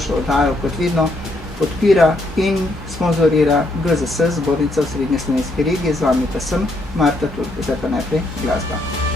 našo oddajo kot vedno podpira in sponzorira GZS, Zbornica v Srednjeslovenski regiji. Z vami pa sem Marta Turk. Zdaj pa najprej glasba.